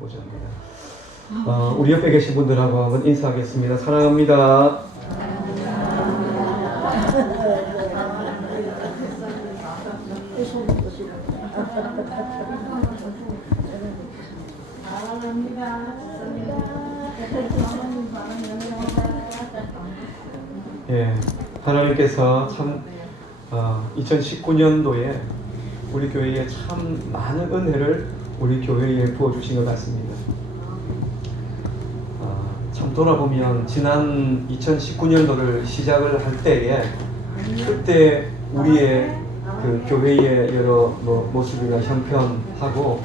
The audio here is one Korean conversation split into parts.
보좌입니다. 우리 옆에 계신 분들하고 한번 인사하겠습니다. 사랑합니다. 예, 하나님께서 참 2019년도에 우리 교회에 참 많은 은혜를 우리 교회에 부어주신 것 같습니다. 참 돌아보면 지난 2019년도를 시작을 할 때에 그때 우리의 그 교회의 여러 모습이나 형편하고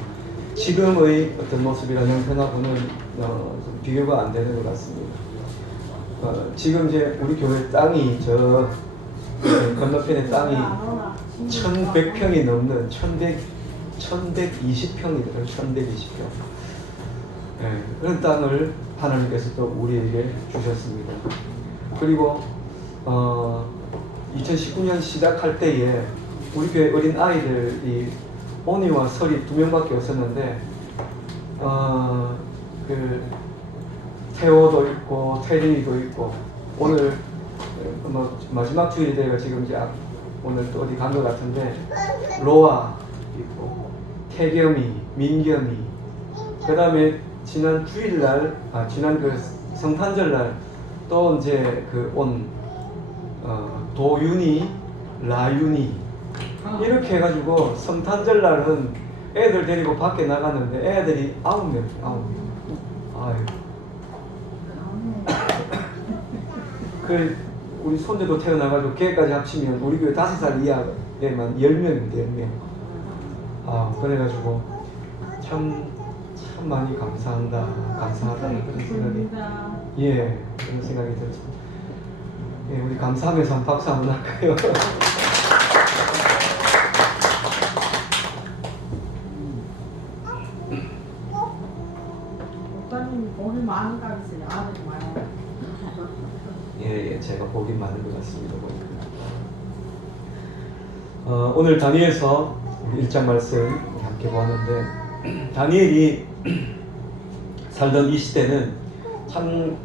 지금의 어떤 모습이나 형편하고는 좀 비교가 안 되는 것 같습니다. 지금 이제 우리 교회 땅이 저 건너편의 땅이 1100평이 넘는 1120평이더라고요. 1120평. 네, 그런 땅을 하나님께서 또 우리에게 주셨습니다. 그리고 2019년 시작할 때에 우리 교회 어린 아이들이 오니와 설이 2명밖에 없었는데 그 태호도 있고 태린이도 있고 오늘 마지막 주일이 되고 지금 이제 오늘 또 어디 간 것 같은데 로아 있고 태겸이, 민겸이, 그 다음에 지난 주일날 지난 그 성탄절날 또 이제 그 온 도윤이, 라윤이 이렇게 해가지고 성탄절날은 애들 데리고 밖에 나갔는데 애들이 9명. 아유. 그 우리 손주도 태어나가지고 걔까지 합치면 우리 교회 5살 이하에만 10명인데 10명. 그래가지고 참 많이 감사하다는 그런 생각이 그런 생각이 들었습니다. 예, 우리 감사하면서 한 박수 한번 할까요? 목사님 복이 많은가겠어요. 아들이 많아요. 예, 제가 복이 많은 것 같습니다. 보니까. 오늘 다니엘서 1장 말씀 함께 보았는데 다니엘이 살던 이 시대는 참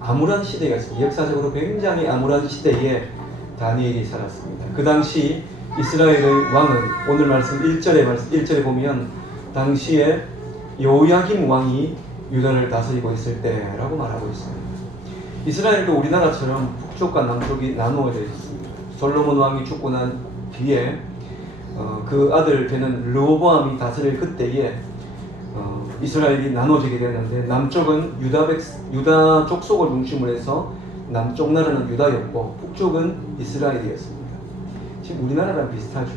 암울한 시대였습니다. 역사적으로 굉장히 암울한 시대에 다니엘이 살았습니다. 그 당시 이스라엘의 왕은 오늘 말씀 1절에 보면 당시에 요야김 왕이 유다를 다스리고 있을 때라고 말하고 있습니다. 이스라엘도 우리나라처럼 북쪽과 남쪽이 나누어져 있습니다. 솔로몬 왕이 죽고 난 뒤에 그 아들 되는 르호보암이 다스릴 그때에 이스라엘이 나눠지게 되는데 남쪽은 유다 족속을 중심으로 해서 남쪽 나라는 유다였고 북쪽은 이스라엘이었습니다. 지금 우리나라랑 비슷하죠.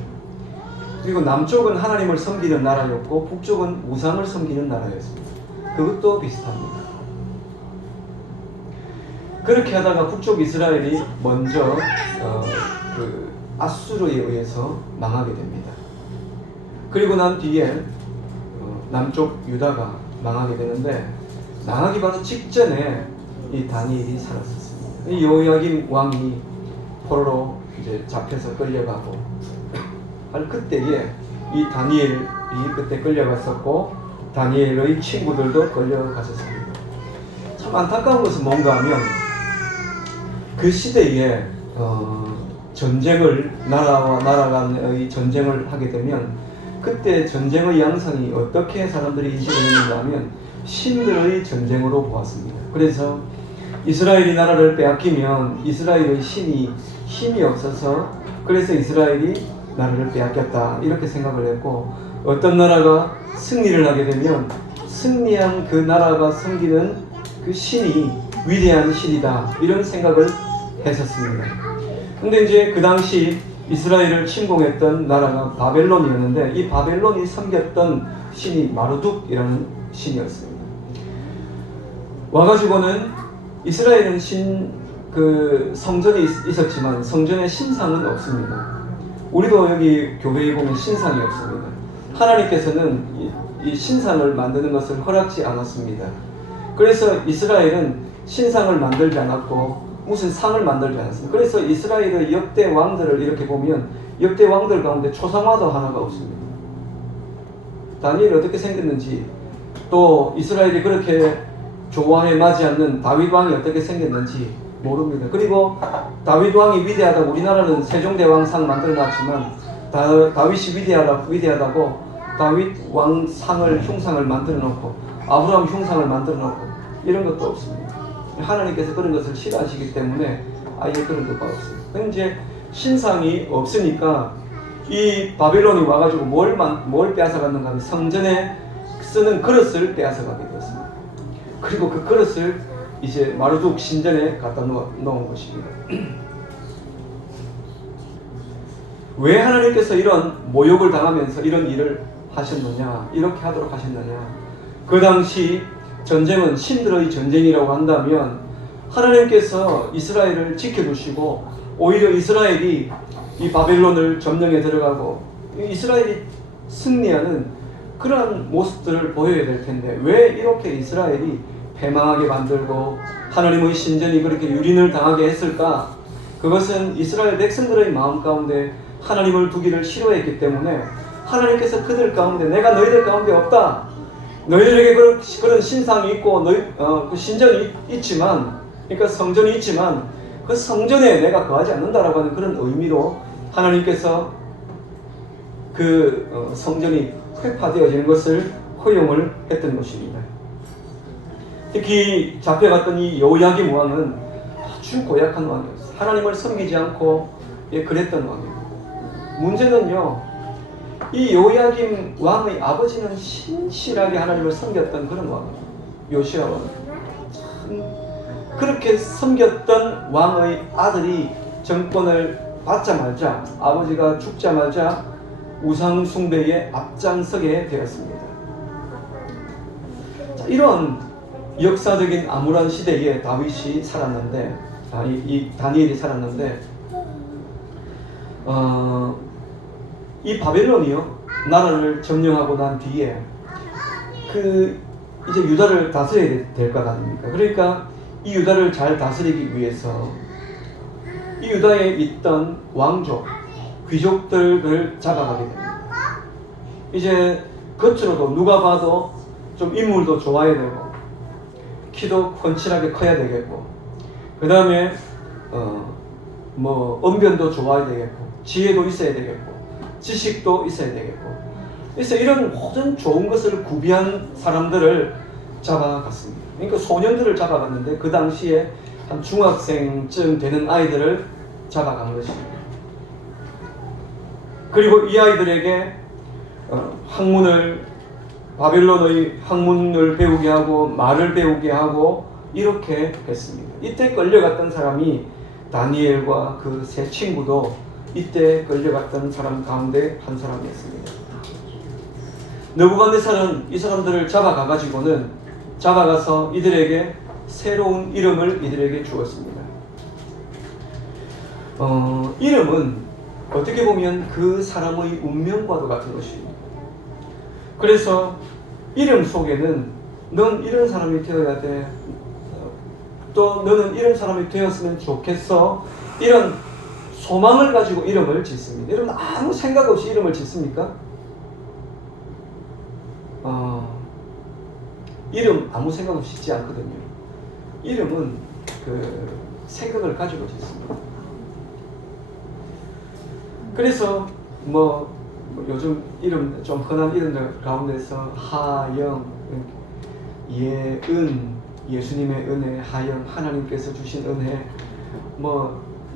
그리고 남쪽은 하나님을 섬기는 나라였고 북쪽은 우상을 섬기는 나라였습니다. 그것도 비슷합니다. 그렇게 하다가 북쪽 이스라엘이 먼저 그 아수르에 의해서 망하게 됩니다. 그리고 난 뒤에 남쪽 유다가 망하게 되는데 망하기 바로 직전에 이 다니엘이 살았었습니다. 이 요야김 왕이 포로로 이제 잡혀서 끌려가고 할 그때에 이 다니엘이 그때 끌려갔었고 다니엘의 친구들도 끌려갔었습니다. 참 안타까운 것은 뭔가 하면 그 시대에 전쟁을 나라와 나라 간의 전쟁을 하게 되면 그때 전쟁의 양상이 어떻게 사람들이 인식을 했는가 하면 신들의 전쟁으로 보았습니다. 그래서 이스라엘이 나라를 빼앗기면 이스라엘의 신이 힘이 없어서 그래서 이스라엘이 나라를 빼앗겼다 이렇게 생각을 했고 어떤 나라가 승리를 하게 되면 승리한 그 나라가 섬기는 그 신이 위대한 신이다 이런 생각을 했었습니다. 근데 이제 그 당시 이스라엘을 침공했던 나라가 바벨론이었는데 이 바벨론이 섬겼던 신이 마르둑이라는 신이었습니다. 와가지고는 이스라엘은 그 성전이 있었지만 성전에 신상은 없습니다. 우리도 여기 교회에 보면 신상이 없습니다. 하나님께서는 이 신상을 만드는 것을 허락지 않았습니다. 그래서 이스라엘은 신상을 만들지 않았고 무슨 상을 만들지 않았습니다. 그래서 이스라엘의 역대 왕들을 이렇게 보면 역대 왕들 가운데 초상화도 하나가 없습니다. 다니엘이 어떻게 생겼는지 또 이스라엘이 그렇게 좋아해 맞지 않는 다윗 왕이 어떻게 생겼는지 모릅니다. 그리고 다윗 왕이 위대하다고 우리나라는 세종대왕상 만들어놨지만 다윗이 위대하다고 다윗 왕상을 흉상을 만들어 놓고 아브라함 흉상을 만들어 놓고 이런 것도 없습니다. 하나님께서 그런 것을 싫어하시기 때문에 아예 그런 것도 없습니다. 그럼 이제 신상이 없으니까 이 바벨론이 와가지고 뭘 빼앗아갔는가 하면 성전에 쓰는 그릇을 빼앗아가게 되었습니다. 그리고 그 그릇을 이제 마르둑 신전에 갖다 놓은 것입니다. 왜 하나님께서 이런 모욕을 당하면서 이런 일을 하셨느냐, 이렇게 하도록 하셨느냐. 그 당시 전쟁은 신들의 전쟁이라고 한다면 하나님께서 이스라엘을 지켜주시고 오히려 이스라엘이 이 바벨론을 점령에 들어가고 이스라엘이 승리하는 그런 모습들을 보여야 될 텐데 왜 이렇게 이스라엘이 패망하게 만들고 하나님의 신전이 그렇게 유린을 당하게 했을까? 그것은 이스라엘 백성들의 마음 가운데 하나님을 두기를 싫어했기 때문에 하나님께서 그들 가운데 내가 너희들 가운데 없다. 너희들에게 그런 신상이 있고 그 신전이 있지만 그러니까 성전이 있지만 그 성전에 내가 거하지 않는다라고 하는 그런 의미로 하나님께서 그 성전이 회파되어지는 것을 허용을 했던 것입니다. 특히 잡혀갔던 이 여호야김 왕은 아주 고약한 왕이었어요. 하나님을 섬기지 않고 그랬던 왕입니다. 문제는요, 이 여호야김 왕의 아버지는 신실하게 하나님을 섬겼던 그런 왕이에요. 요시야 왕. 그렇게 섬겼던 왕의 아들이 정권을 받자마자 아버지가 죽자마자 우상 숭배에 앞장서게 되었습니다. 자, 이런 역사적인 암울한 시대에 다윗이 살았는데, 이 다니엘이 살았는데, 이 바벨론이요 나라를 점령하고 난 뒤에 이제 유다를 다스려야 될 것 아닙니까? 그러니까 이 유다를 잘 다스리기 위해서 이 유다에 있던 왕족, 귀족들을 잡아가게 됩니다. 이제 겉으로도 누가 봐도 좀 인물도 좋아야 되고 키도 훤칠하게 커야 되겠고 그 다음에 언변도 좋아야 되겠고 지혜도 있어야 되겠고 지식도 있어야 되겠고 그래서 이런 모든 좋은 것을 구비한 사람들을 잡아갔습니다. 그러니까 소년들을 잡아갔는데 그 당시에 한 중학생쯤 되는 아이들을 잡아간 것입니다. 그리고 이 아이들에게 바벨론의 학문을 배우게 하고 말을 배우게 하고 이렇게 했습니다. 이때 끌려갔던 사람이 다니엘과 그 세 친구도 이때 끌려갔던 사람 가운데 한 사람이었습니다. 느부갓네살은 이 사람들을 잡아가서 이들에게 새로운 이름을 이들에게 주었습니다. 이름은 어떻게 보면 그 사람의 운명과도 같은 것입니다. 그래서 이름 속에는 넌 이런 사람이 되어야 돼. 또 너는 이런 사람이 되었으면 좋겠어. 이런 소망을 가지고 이름을 짓습니다. 여러분 아무 생각 없이 이름을 짓습니까? 이름 아무 생각 없이 짓지 않거든요. 이름은 생각을 가지고 짓습니다. 그래서 요즘 이름 좀 흔한 이름들 가운데서 하영, 예은, 예수님의 은혜, 하영, 하나님께서 주신 은혜,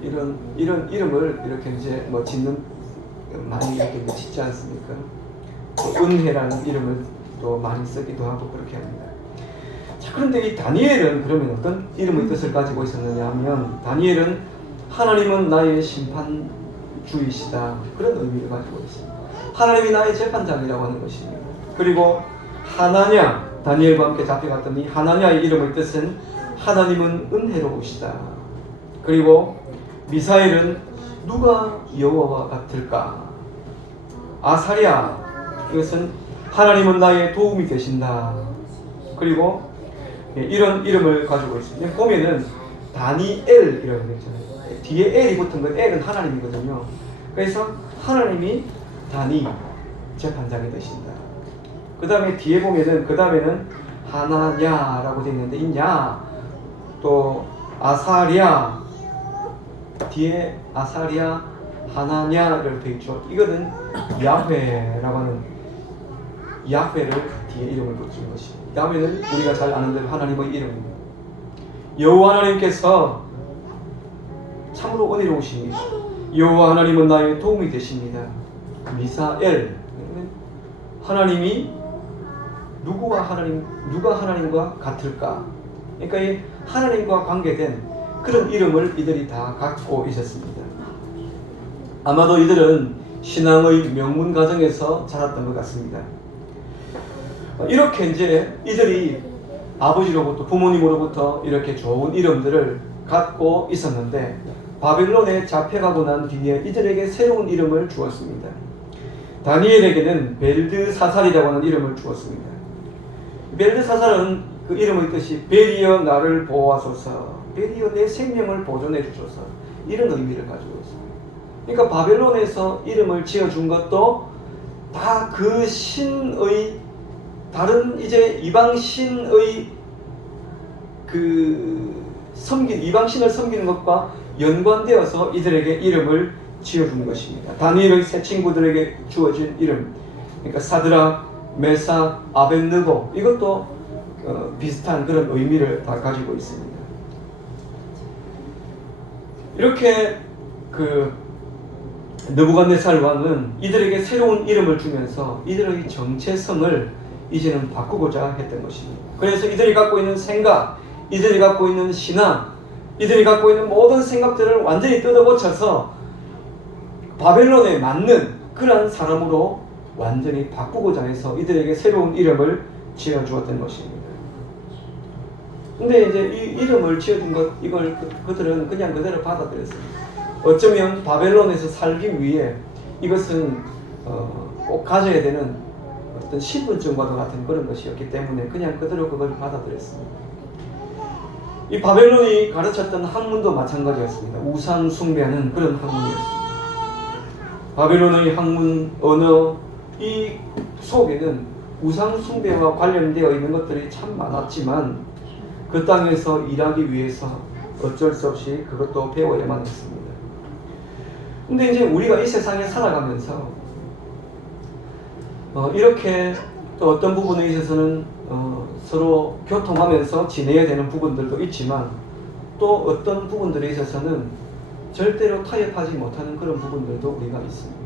이런 이름을 이렇게 이제 짓는 많이 이렇게 짓지 않습니까? 은혜라는 이름을 또 많이 쓰기도 하고 그렇게 합니다. 자, 그런데 이 다니엘은 그러면 어떤 이름의 뜻을 가지고 있었느냐 하면 다니엘은 하나님은 나의 심판주이시다 그런 의미를 가지고 있습니다. 하나님이 나의 재판장이라고 하는 것입니다. 그리고 하나냐, 다니엘과 함께 잡혀갔던 이 하나냐의 이름의 뜻은 하나님은 은혜로우시다. 그리고 미사엘은 누가 여호와와 같을까? 아사랴, 이것은 하나님은 나의 도움이 되신다. 그리고 이런 이름을 가지고 있습니다. 보면은 다니엘이라고 되어 있잖아요. 뒤에 L이 붙은 건 L은 하나님이거든요. 그래서 하나님이 재판장이 되신다. 그 다음에 뒤에 보면은 그 다음에는 하나냐라고 되어 있는데 이 냐, 또 아사랴, 뒤에 아사랴, 하나냐를 되어 있죠. 이거는 야훼라고 하는 야훼를 뒤에 이름을 붙인 것입니다. 이 다음에는 우리가 잘 아는 대로 하나님의 이름입니다. 여호와 하나님께서 참으로 은혜로우십니다. 여호와 하나님은 나의 도움이 되십니다. 미사엘, 하나님이 누가 하나님과 같을까? 그러니까 이 하나님과 관계된 그런 이름을 이들이 다 갖고 있었습니다. 아마도 이들은 신앙의 명문 가정에서 자랐던 것 같습니다. 이렇게 이제 이들이 아버지로부터, 부모님으로부터 이렇게 좋은 이름들을 갖고 있었는데 바벨론에 잡혀가고 난 뒤에 이들에게 새로운 이름을 주었습니다. 다니엘에게는 벨드사살이라고 하는 이름을 주었습니다. 벨드사살은 그 이름의 뜻이 벨이여 나를 보호하소서, 벨이여 내 생명을 보존해 주소서, 이런 의미를 가지고 있습니다. 그러니까 바벨론에서 이름을 지어준 것도 다 그 신의 다른 이제 이방 신의 그 이방 신을 섬기는 것과 연관되어서 이들에게 이름을 지어준 것입니다. 다니엘의 세 친구들에게 주어진 이름, 그러니까 사드락, 메삭, 아벳느고, 이것도 비슷한 그런 의미를 다 가지고 있습니다. 이렇게 그 느부갓네살 왕은 이들에게 새로운 이름을 주면서 이들의 정체성을 이제는 바꾸고자 했던 것입니다. 그래서 이들이 갖고 있는 생각, 이들이 갖고 있는 신앙, 이들이 갖고 있는 모든 생각들을 완전히 뜯어고쳐서 바벨론에 맞는 그러한 사람으로 완전히 바꾸고자 해서 이들에게 새로운 이름을 지어주었던 것입니다. 근데 이제 이 이름을 지어준 이걸 그들은 그냥 그대로 받아들였습니다. 어쩌면 바벨론에서 살기 위해 이것은 꼭 가져야 되는 어떤 신분증과도 같은 그런 것이었기 때문에 그냥 그대로 그걸 받아들였습니다. 이 바벨론이 가르쳤던 학문도 마찬가지였습니다. 우상 숭배하는 그런 학문이었습니다. 바벨론의 학문, 언어, 이 속에는 우상 숭배와 관련되어 있는 것들이 참 많았지만 그 땅에서 일하기 위해서 어쩔 수 없이 그것도 배워야만 했습니다. 근데 이제 우리가 이 세상에 살아가면서 이렇게 또 어떤 부분에 있어서는 서로 교통하면서 지내야 되는 부분들도 있지만 또 어떤 부분들에 있어서는 절대로 타협하지 못하는 그런 부분들도 우리가 있습니다.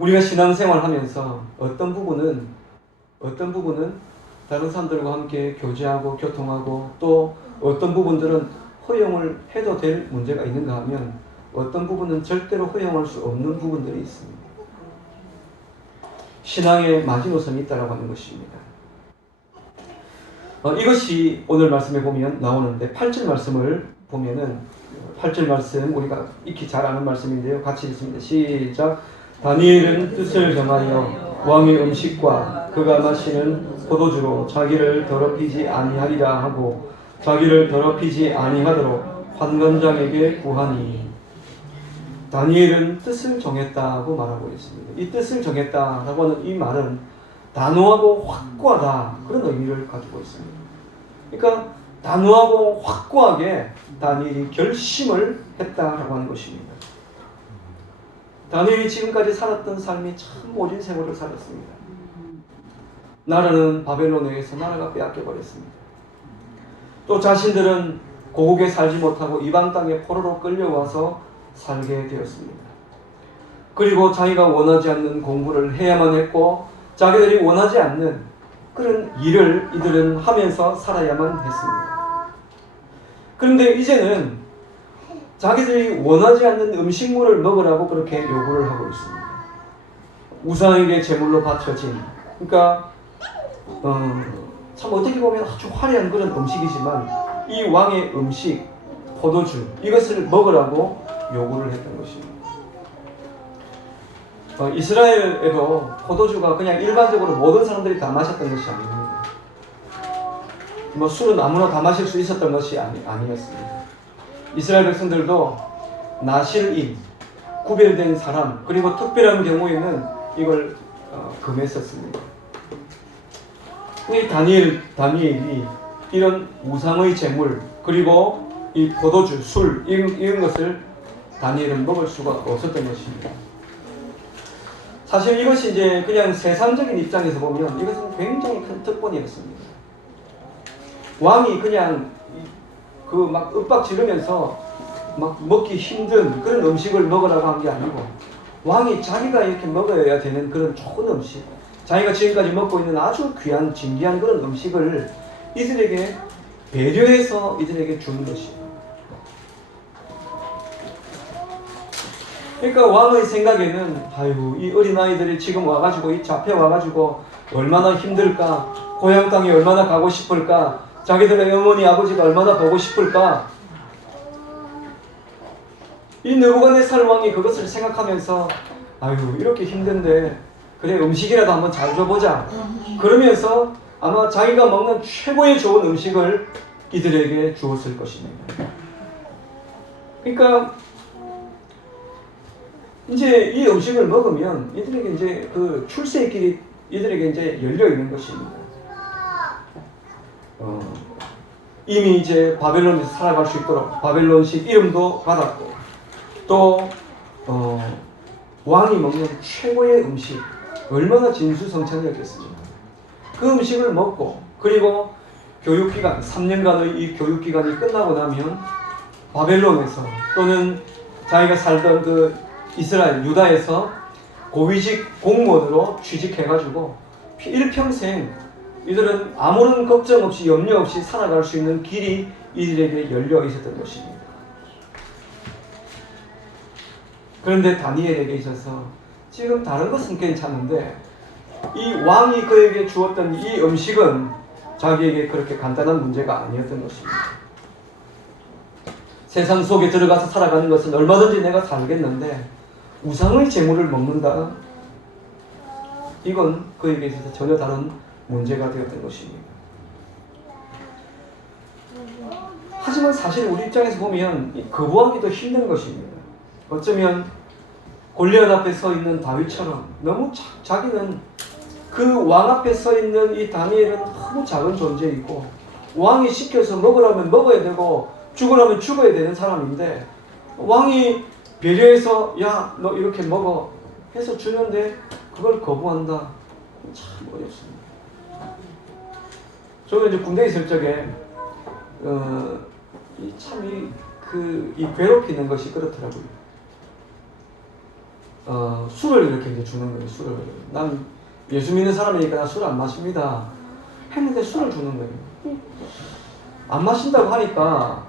우리가 신앙생활 하면서 어떤 부분은 다른 사람들과 함께 교제하고 교통하고 또 어떤 부분들은 허용을 해도 될 문제가 있는가 하면 어떤 부분은 절대로 허용할 수 없는 부분들이 있습니다. 신앙의 마지노선이 있다고 하는 것입니다. 이것이 오늘 말씀에 보면 나오는데 8절 말씀을 보면은 8절 말씀 우리가 익히 잘 아는 말씀인데요. 같이 읽습니다. 시작. 다니엘은 뜻을 정하여 왕의 음식과 그가 마시는 포도주로 자기를 더럽히지 아니하리라 하고 자기를 더럽히지 아니하도록 환관장에게 구하니. 다니엘은 뜻을 정했다고 말하고 있습니다. 이 뜻을 정했다라고 하는 이 말은 단호하고 확고하다 그런 의미를 가지고 있습니다. 그러니까 단호하고 확고하게 다니엘이 결심을 했다라고 하는 것입니다. 다니엘이 지금까지 살았던 삶이 참 오진 세월을 살았습니다. 나라는 바벨론에 의해서 나라가 빼앗겨버렸습니다. 또 자신들은 고국에 살지 못하고 이방 땅에 포로로 끌려와서 살게 되었습니다. 그리고 자기가 원하지 않는 공부를 해야만 했고 자기들이 원하지 않는 그런 일을 이들은 하면서 살아야만 했습니다. 그런데 이제는 자기들이 원하지 않는 음식물을 먹으라고 그렇게 요구를 하고 있습니다. 우상에게 제물로 바쳐진, 그러니까 참 어떻게 보면 아주 화려한 그런 음식이지만 이 왕의 음식, 포도주, 이것을 먹으라고 요구를 했던 것입니다. 이스라엘에도 포도주가 그냥 일반적으로 모든 사람들이 다 마셨던 것이 아닙니다. 술은 아무나 다 마실 수 있었던 것이 아니었습니다. 이스라엘 백성들도 나실인, 구별된 사람, 그리고 특별한 경우에는 이걸 금했었습니다. 이 다니엘이 이런 우상의 제물 그리고 이 포도주, 술 이런 것을 다니엘은 먹을 수가 없었던 것입니다. 사실 이것이 이제 그냥 세상적인 입장에서 보면 이것은 굉장히 큰 특권이었습니다. 왕이 그냥 그 막 윽박 지르면서 막 먹기 힘든 그런 음식을 먹으라고 한 게 아니고 왕이 자기가 이렇게 먹어야 되는 그런 좋은 음식, 자기가 지금까지 먹고 있는 아주 귀한 진귀한 그런 음식을 이들에게 배려해서 이들에게 주는 것이에요. 그러니까 왕의 생각에는 아이고 이 어린아이들이 지금 와가지고 이 잡혀와가지고 얼마나 힘들까, 고향 땅에 얼마나 가고 싶을까, 자기들의 어머니 아버지가 얼마나 보고 싶을까. 이 느부갓네살 왕이 그것을 생각하면서 아유 이렇게 힘든데 그래 음식이라도 한번 잘 줘보자 그러면서 아마 자기가 먹는 최고의 좋은 음식을 이들에게 주었을 것입니다. 그러니까 이제 이 음식을 먹으면 이들에게 이제 그 출세의 길이 이들에게 이제 열려 있는 것입니다. 이미 이제 바벨론에서 살아갈 수 있도록 바벨론식 이름도 받았고 또 왕이 먹는 최고의 음식 얼마나 진수성찬이었겠습니까? 그 음식을 먹고 그리고 교육기간 3년간의 이 교육기간이 끝나고 나면 바벨론에서 또는 자기가 살던 그 이스라엘 유다에서 고위직 공무원으로 취직해가지고 일평생 이들은 아무런 걱정 없이 염려 없이 살아갈 수 있는 길이 이들에게 열려 있었던 것입니다. 그런데 다니엘에게 있어서 지금 다른 것은 괜찮은데 이 왕이 그에게 주었던 이 음식은 자기에게 그렇게 간단한 문제가 아니었던 것입니다. 세상 속에 들어가서 살아가는 것은 얼마든지 내가 살겠는데 우상의 재물을 먹는다? 이건 그에게 있어서 전혀 다른 문제가 되었던 것입니다. 하지만 사실 우리 입장에서 보면 거부하기도 힘든 것입니다. 어쩌면 골리앗 앞에 서 있는 다윗처럼 너무 자기는 그 왕 앞에 서 있는 이 다니엘은 너무 작은 존재이고 왕이 시켜서 먹으라면 먹어야 되고 죽으라면 죽어야 되는 사람인데 왕이 배려해서 야 너 이렇게 먹어 해서 주는데 그걸 거부한다. 참 어렵습니다. 저는 이제 군대에 있을 적에 이 괴롭히는 것이 그렇더라고요. 술을 이렇게 이제 주는 거예요. 술을. 난 예수 믿는 사람이니까 나 술 안 마십니다. 했는데 술을 주는 거예요. 안 마신다고 하니까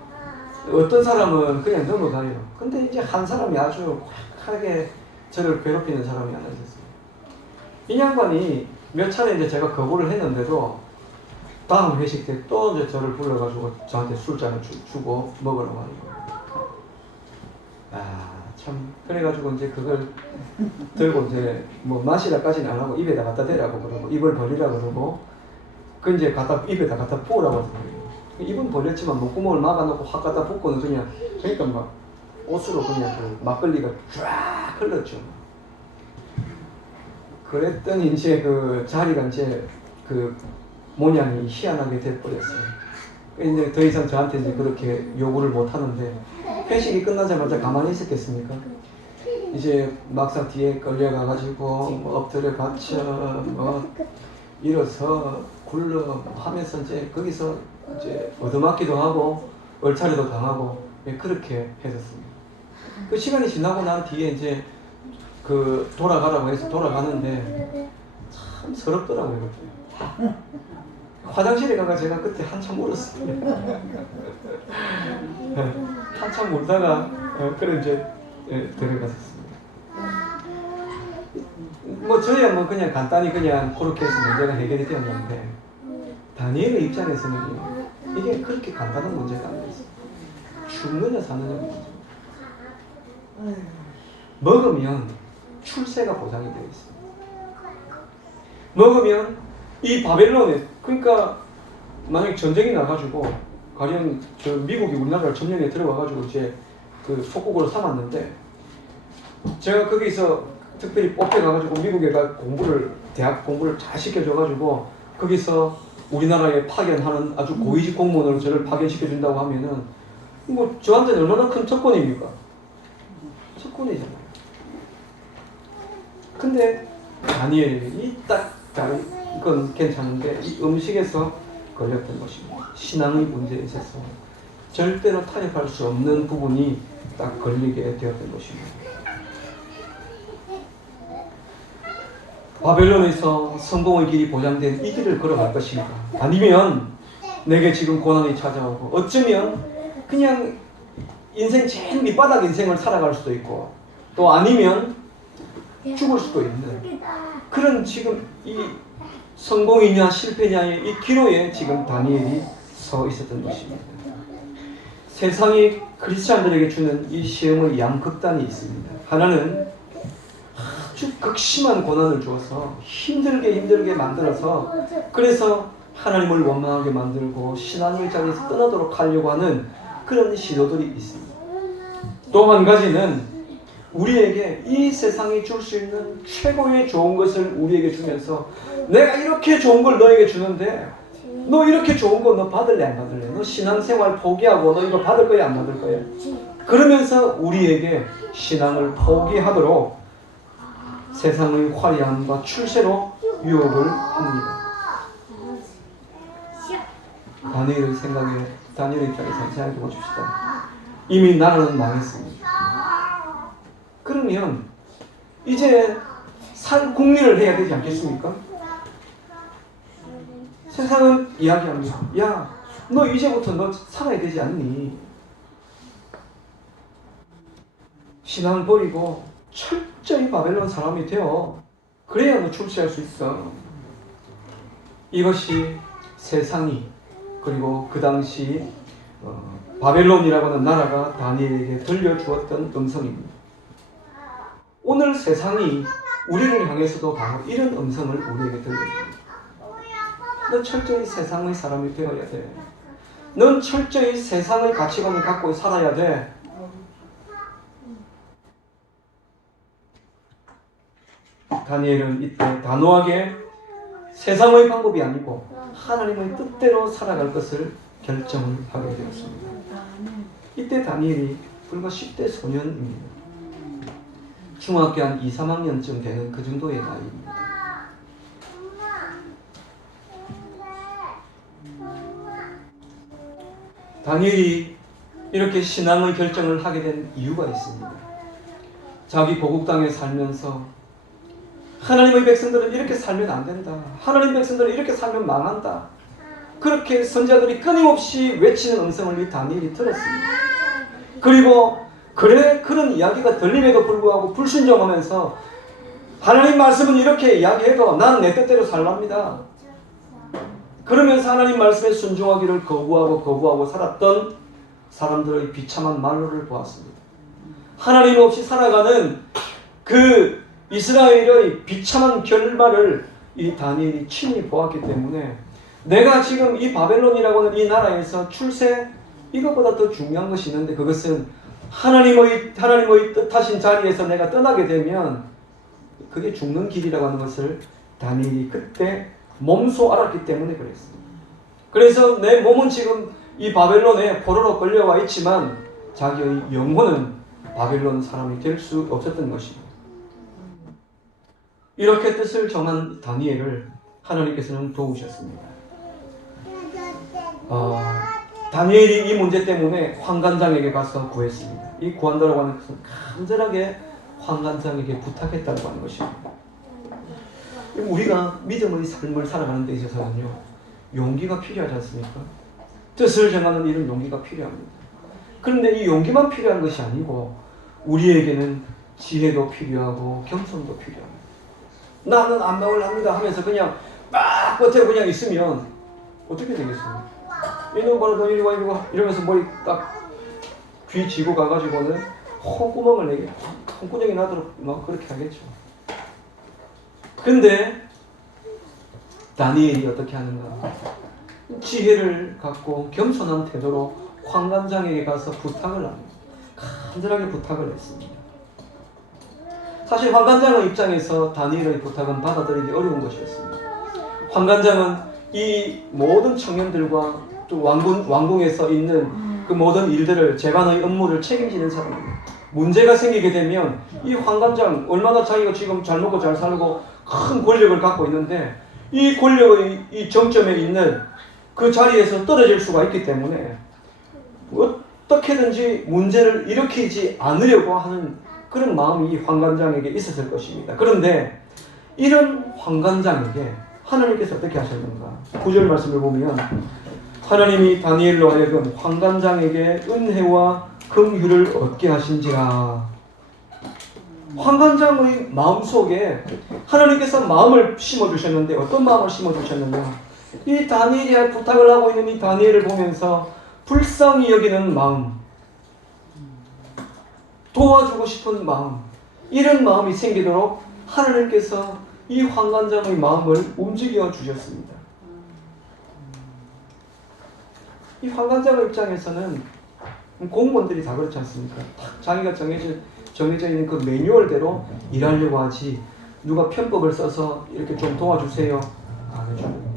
어떤 사람은 그냥 넘어가요. 근데 이제 한 사람이 아주 확하게 저를 괴롭히는 사람이 하나 있었어요. 이 양반이 몇 차례 이제 제가 거부를 했는데도 다음 회식 때 또 이제 저를 불러가지고 저한테 술잔을 주고 먹으라고 하는 거예요. 참 그래가지고 이제 그걸 들고 이제 뭐 마시라까지는 안 하고 입에다 갖다 대라고 그러고 입을 벌리라고 그러고 그 이제 입에다 갖다 부으라고 하더라고요. 입은 벌렸지만 목구멍을 막아놓고 확 갖다 붓고는 그냥 그러니까 막 옷으로 그냥 그 막걸리가 쫙 흘렀죠. 그랬더니 이제 그 자리가 이제 그 모양이 희한하게 돼버렸어요. 이제 더 이상 저한테 이제 그렇게 요구를 못 하는데 회식이 끝나자마자 가만히 있었겠습니까? 이제 막상 뒤에 끌려가가지고 뭐 엎드려 받쳐 뭐 일어서 굴러 하면서 이제 거기서 이제 얻어맞기도 하고 얼차려도 당하고 그렇게 했었습니다. 그 시간이 지나고 난 뒤에 이제 그 돌아가라고 해서 돌아가는데 참 서럽더라고요. 그때. 화장실에 가가 제가 그때 한참 울었어요. 한참 울다가 그래 이제 들어갔었습니다. 뭐 저야 뭐 그냥 간단히 그냥 그렇게 해서 문제가 해결이 되었는데 다니엘의 입장에서는 이게 그렇게 간단한 문제가 아니었어요. 죽느냐 사느냐 문제. 먹으면 출세가 보장이 되어 있습니다. 먹으면 이 바벨론에 그러니까 만약에 전쟁이 나가지고 가령 저 미국이 우리나라를 점령에 들어와가지고 이제 그 속국으로 삼았는데 제가 거기서 특별히 뽑혀가가지고 미국에 가 대학 공부를 잘 시켜줘가지고 거기서 우리나라에 파견하는 아주 고위직 공무원으로 저를 파견시켜준다고 하면은 뭐 저한테는 얼마나 큰 특권입니까? 특권이잖아요. 근데 다니엘이 이건 괜찮은데 이 음식에서 걸렸던 것입니다. 신앙의 문제에 있어서 절대로 타협할 수 없는 부분이 딱 걸리게 되었던 것입니다. 바벨론에서 성공의 길이 보장된 이 길을 걸어갈 것인가? 아니면 내게 지금 고난이 찾아오고 어쩌면 그냥 인생 제일 밑바닥 인생을 살아갈 수도 있고 또 아니면 죽을 수도 있는 그런 지금 이 성공이냐 실패냐의 이 기로에 지금 다니엘이 서 있었던 것입니다. 세상이 크리스찬들에게 주는 이 시험의 양극단이 있습니다. 하나는 아주 극심한 고난을 주어서 힘들게 만들어서 그래서 하나님을 원망하게 만들고 신앙의 자리에서 떠나도록 하려고 하는 그런 시도들이 있습니다. 또 한 가지는 우리에게 이 세상이 줄 수 있는 최고의 좋은 것을 우리에게 주면서 내가 이렇게 좋은 걸 너에게 주는데 너 이렇게 좋은 거 너 받을래 안 받을래? 너 신앙생활 포기하고 너 이거 받을 거야 안 받을 거야? 그러면서 우리에게 신앙을 포기하도록 세상의 화려함과 출세로 유혹을 합니다. 다니엘의 입장에서 생각해 보십시다. 이미 나라는 망했습니다. 그러면 이제 국리를 해야 되지 않겠습니까? 세상은 이야기합니다. 야, 너 이제부터 너 살아야 되지 않니? 신앙 버리고 철저히 바벨론 사람이 되어 그래야 너 출세할 수 있어. 이것이 세상이 그리고 그 당시 바벨론이라고 하는 나라가 다니엘에게 들려주었던 음성입니다. 오늘 세상이 우리를 향해서도 바로 이런 음성을 우리에게 들려줍니다. 너 철저히 세상의 사람이 되어야 돼. 넌 철저히 세상의 가치관을 갖고 살아야 돼. 다니엘은 이때 단호하게 세상의 방법이 아니고 하나님의 뜻대로 살아갈 것을 결정을 하게 되었습니다. 이때 다니엘이 불과 10대 소년입니다. 중학교 한 2, 3학년쯤 되는 그 정도의 나이입니다. 다니엘이 이렇게 신앙의 결정을 하게 된 이유가 있습니다. 자기 고국 땅에 살면서 하나님의 백성들은 이렇게 살면 안 된다. 하나님 백성들은 이렇게 살면 망한다. 그렇게 선자들이 끊임없이 외치는 음성을 이 다니엘이 들었습니다. 그리고 그런 이야기가 들림에도 불구하고 불순종하면서 하나님 말씀은 이렇게 이야기해도 나는 내 뜻대로 살랍니다. 그러면서 하나님 말씀에 순종하기를 거부하고 살았던 사람들의 비참한 말로를 보았습니다. 하나님 없이 살아가는 그 이스라엘의 비참한 결말을 이 다니엘이 친히 보았기 때문에 내가 지금 이 바벨론이라고 하는 이 나라에서 출세 이것보다 더 중요한 것이 있는데 그것은 하나님의 뜻하신 자리에서 내가 떠나게 되면 그게 죽는 길이라고 하는 것을 다니엘이 그때 몸소 알았기 때문에 그랬습니다. 그래서 내 몸은 지금 이 바벨론에 포로로 끌려와 있지만 자기의 영혼은 바벨론 사람이 될 수 없었던 것입니다. 이렇게 뜻을 정한 다니엘을 하나님께서는 도우셨습니다. 다니엘이 이 문제 때문에 환관장에게 가서 구했습니다. 이 구한다라고 하는 것은 간절하게 환관장에게 부탁했다고 하는 것입니다. 우리가 믿음의 삶을 살아가는 데 있어서는요, 용기가 필요하지 않습니까? 뜻을 정하는 이런 용기가 필요합니다. 그런데 이 용기만 필요한 것이 아니고 우리에게는 지혜도 필요하고 겸손도 필요합니다. 나는 안목을 합니다 하면서 그냥 막 버텨 그냥 있으면 어떻게 되겠습니까? 이놈 바로 너 이리 와 이러면서 머리 딱 귀 쥐고 가가지고는 콧구멍을 내게 콧구멍이 나도록 막 그렇게 하겠죠. 근데 다니엘이 어떻게 하는가? 지혜를 갖고 겸손한 태도로 환관장에게 가서 부탁을 합니다. 간절하게 부탁을 했습니다. 사실 환관장의 입장에서 다니엘의 부탁은 받아들이기 어려운 것이었습니다. 환관장은 이 모든 청년들과 또 왕궁에서 있는 그 모든 일들을 재반의 업무를 책임지는 사람입니다. 문제가 생기게 되면 이 환관장 얼마나 자기가 지금 잘 먹고 잘 살고 큰 권력을 갖고 있는데 이 권력의 이 정점에 있는 그 자리에서 떨어질 수가 있기 때문에 어떻게든지 문제를 일으키지 않으려고 하는 그런 마음이 이 환관장에게 있었을 것입니다. 그런데 이런 환관장에게 하나님께서 어떻게 하셨는가? 9절 말씀을 보면 하나님이 다니엘로 하여금 환관장에게 은혜와 긍휼을 얻게 하신지라. 환관장의 마음속에 하나님께서 마음을 심어주셨는데 어떤 마음을 심어주셨느냐? 이 다니엘이 부탁을 하고 있는 이 다니엘을 보면서 불쌍히 여기는 마음, 도와주고 싶은 마음, 이런 마음이 생기도록 하나님께서 이 환관장의 마음을 움직여 주셨습니다. 이 환관장의 입장에서는 공무원들이 다 그렇지 않습니까? 자기가 정해져 있는 그 매뉴얼대로 일하려고 하지 누가 편법을 써서 이렇게 좀 도와주세요 안 해줘요.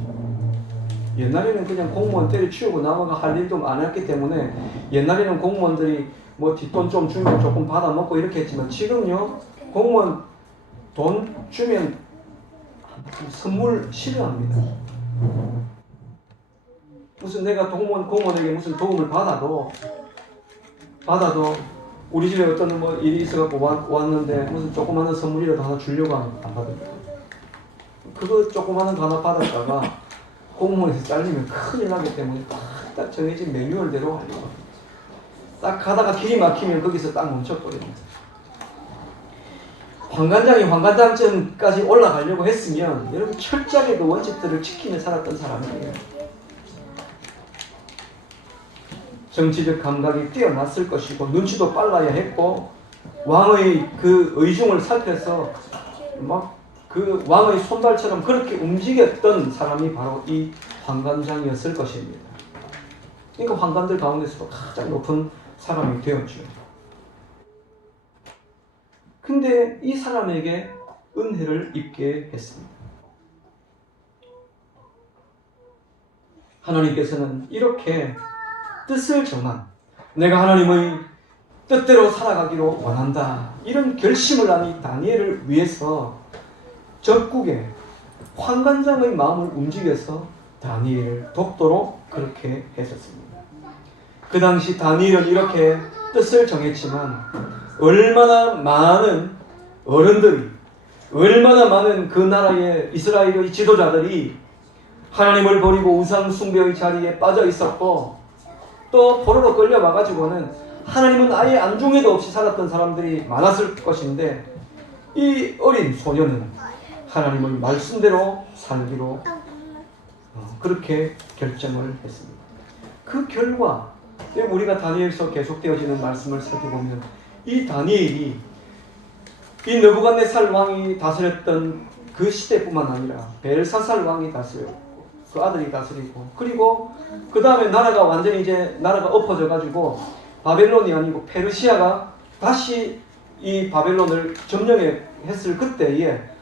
옛날에는 그냥 공무원 때려치우고 나머지 할 일도 안 했기 때문에 옛날에는 공무원들이 뭐 뒷돈 좀 주면 조금 받아먹고 이렇게 했지만 지금요 공무원 돈 주면 선물 싫어합니다. 무슨 내가 공무원에게 무슨 도움을 받아도 우리 집에 어떤 뭐 일이 있어갖고 왔는데 무슨 조그마한 선물이라도 하나 주려고 안 받습니다. 그거 조그마한 거 하나 받았다가 공무원에서 잘리면 큰일 나기 때문에 딱 정해진 매뉴얼대로 하려고 합니다. 딱 가다가 길이 막히면 거기서 딱 멈춰버립니다. 환관장이 환관장쯤까지 올라가려고 했으면 여러분 철저하게 그 원칙들을 지키며 살았던 사람이에요. 정치적 감각이 뛰어났을 것이고 눈치도 빨라야 했고 왕의 그 의중을 살펴서 막 그 왕의 손발처럼 그렇게 움직였던 사람이 바로 이 환관장이었을 것입니다. 그러니까 환관들 가운데서도 가장 높은 사람이 되었죠. 근데 이 사람에게 은혜를 입게 했습니다. 하나님께서는 이렇게 뜻을 정한, 내가 하나님의 뜻대로 살아가기로 원한다, 이런 결심을 한 이 다니엘을 위해서 적국에 환관장의 마음을 움직여서 다니엘을 돕도록 그렇게 했었습니다. 그 당시 다니엘은 이렇게 뜻을 정했지만 얼마나 많은 어른들이, 얼마나 많은 그 나라의 이스라엘의 지도자들이 하나님을 버리고 우상 숭배의 자리에 빠져 있었고 또 포로로 끌려와가지고는 하나님은 아예 안중에도 없이 살았던 사람들이 많았을 것인데 이 어린 소녀는 하나님의 말씀대로 살기로 그렇게 결정을 했습니다. 그 결과 우리가 다니엘서 계속되어지는 말씀을 살펴보면 이 다니엘이 이 느부갓네살 왕이 다스렸던 그 시대뿐만 아니라 벨사살 왕이 다스렸고 그 아들이 다스리고 그리고 그 다음에 나라가 완전히 이제 나라가 엎어져 가지고 바벨론이 아니고 페르시아가 다시 이 바벨론을 점령했을 그때에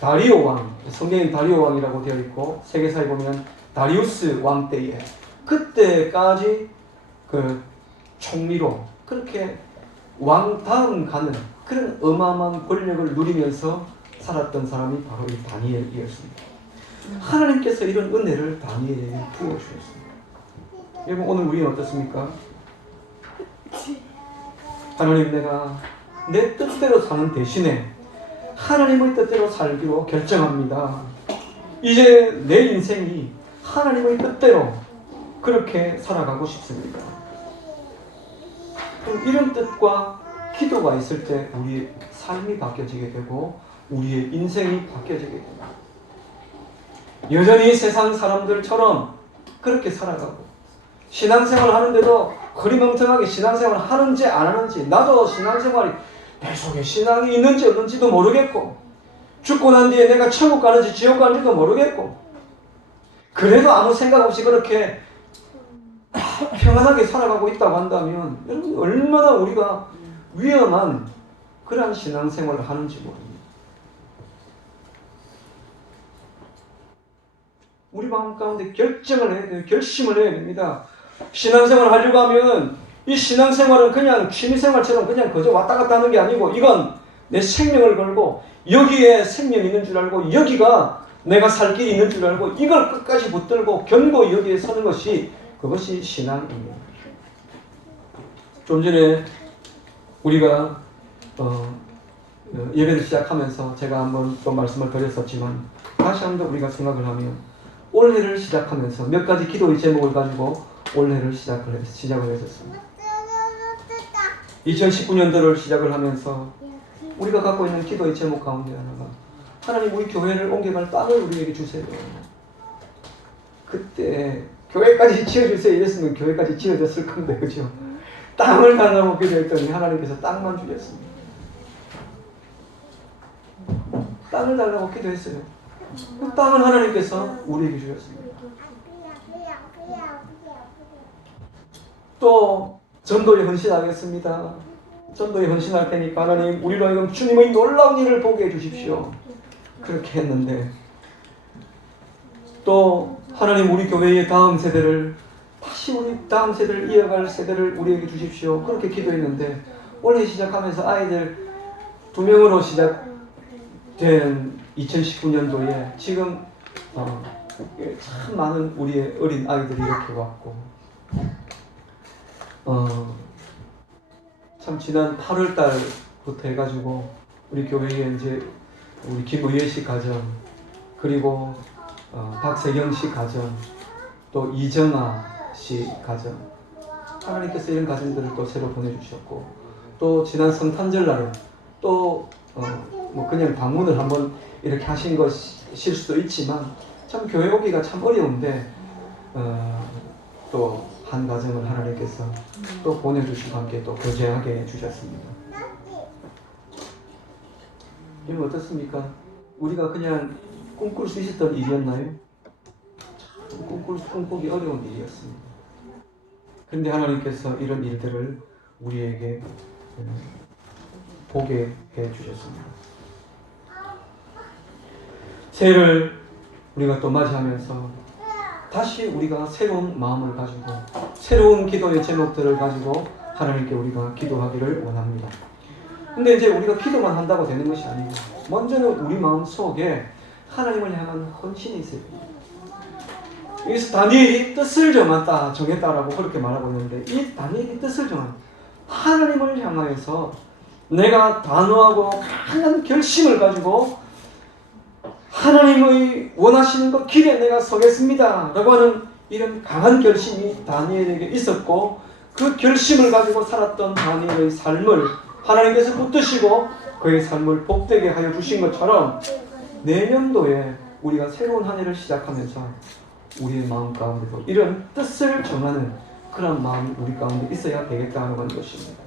다리오 왕, 성경엔 다리오 왕이라고 되어 있고 세계사에 보면 다리우스 왕 때에 그때까지 그 총리로 그렇게 왕 다음 가는 그런 어마어마한 권력을 누리면서 살았던 사람이 바로 이 다니엘이었습니다. 하나님께서 이런 은혜를 다니엘에게 부어주셨습니다. 여러분 오늘 우리는 어떻습니까? 하나님, 내가 내 뜻대로 사는 대신에 하나님의 뜻대로 살기로 결정합니다. 이제 내 인생이 하나님의 뜻대로 그렇게 살아가고 싶습니다. 이런 뜻과 기도가 있을 때 우리의 삶이 바뀌어지게 되고 우리의 인생이 바뀌어지게 됩니다. 여전히 세상 사람들처럼 그렇게 살아가고 신앙생활을 하는데도 흐리멍텅하게 신앙생활을 하는지 안 하는지, 나도 신앙생활이 내 속에 신앙이 있는지 없는지도 모르겠고 죽고 난 뒤에 내가 천국 가는지 지옥 가는지도 모르겠고 그래도 아무 생각 없이 그렇게 평안하게 살아가고 있다고 한다면 여러분 얼마나 우리가 위험한 그러한 신앙생활을 하는지 모릅니다. 우리 마음 가운데 결정을 해야 돼요. 결심을 해야 됩니다. 신앙생활을 하려고 하면 이 신앙생활은 그냥 취미생활처럼 그냥 그저 왔다 갔다 하는 게 아니고 이건 내 생명을 걸고 여기에 생명이 있는 줄 알고 여기가 내가 살 길이 있는 줄 알고 이걸 끝까지 붙들고 견고히 여기에 서는 것이 그것이 신앙입니다. 좀 전에 우리가 예배를 시작하면서 제가 한번 또 말씀을 드렸었지만 다시 한번 우리가 생각을 하면 올해를 시작하면서 몇 가지 기도의 제목을 가지고 올해를 시작을 했었습니다. 2019년도를 시작을 하면서 우리가 갖고 있는 기도의 제목 가운데 하나가 하나님 우리 교회를 옮겨갈 땅을 우리에게 주세요. 그때 교회까지 지어주세요 이랬으면 교회까지 지어졌을 건데 그죠? 땅을 달라고 기도했더니 하나님께서 땅만 주셨습니다. 땅을 달라고 기도했어요. 그 땅을 하나님께서 우리에게 주셨습니다. 또 전도에 헌신하겠습니다. 전도에 헌신할 테니까 하나님 우리로 하여금 주님의 놀라운 일을 보게 해주십시오. 그렇게 했는데 또 하나님 우리 교회의 다음 세대를 다시 우리 다음 세대를 이어갈 세대를 우리에게 주십시오. 그렇게 기도했는데 올해 시작하면서 아이들 2명으로 시작된 2019년도에 지금 참 많은 우리의 어린 아이들이 이렇게 왔고 참 지난 8월 달부터 해가지고 우리 교회에 이제 우리 김의혜 씨 가정 그리고 박세경 씨 가정 또 이정아 씨 가정 하나님께서 이런 가정들을 또 새로 보내주셨고 또 지난 성탄절 날에 또 뭐 그냥 방문을 한번 이렇게 하신 것일 수도 있지만 참 교회 오기가 참 어려운데 또 한 가정을 하나님께서 또 보내주시고 함께 또 교제하게 해주셨습니다. 여러분 어떻습니까? 우리가 그냥 꿈꿀 수 있었던 일이었나요? 꿈꾸기 어려운 일이었습니다. 그런데 하나님께서 이런 일들을 우리에게 보게 해주셨습니다. 새해를 우리가 또 맞이하면서 다시 우리가 새로운 마음을 가지고 새로운 기도의 제목들을 가지고 하나님께 우리가 기도하기를 원합니다. 근데 이제 우리가 기도만 한다고 되는 것이 아니고 먼저는 우리 마음 속에 하나님을 향한 헌신이 있어야 됩니다. 여기서 다니엘이 뜻을 정했다라고 그렇게 말하고 있는데 이 다니엘이 뜻을 정한 하나님을 향하여서 내가 단호하고 강한 결심을 가지고 하나님의 원하시는 것 길에 내가 서겠습니다 라고 하는 이런 강한 결심이 다니엘에게 있었고 그 결심을 가지고 살았던 다니엘의 삶을 하나님께서 붙드시고 그의 삶을 복되게 하여 주신 것처럼 내년도에 우리가 새로운 한 해를 시작하면서 우리의 마음 가운데도 이런 뜻을 정하는 그런 마음이 우리 가운데 있어야 되겠다는 것입니다.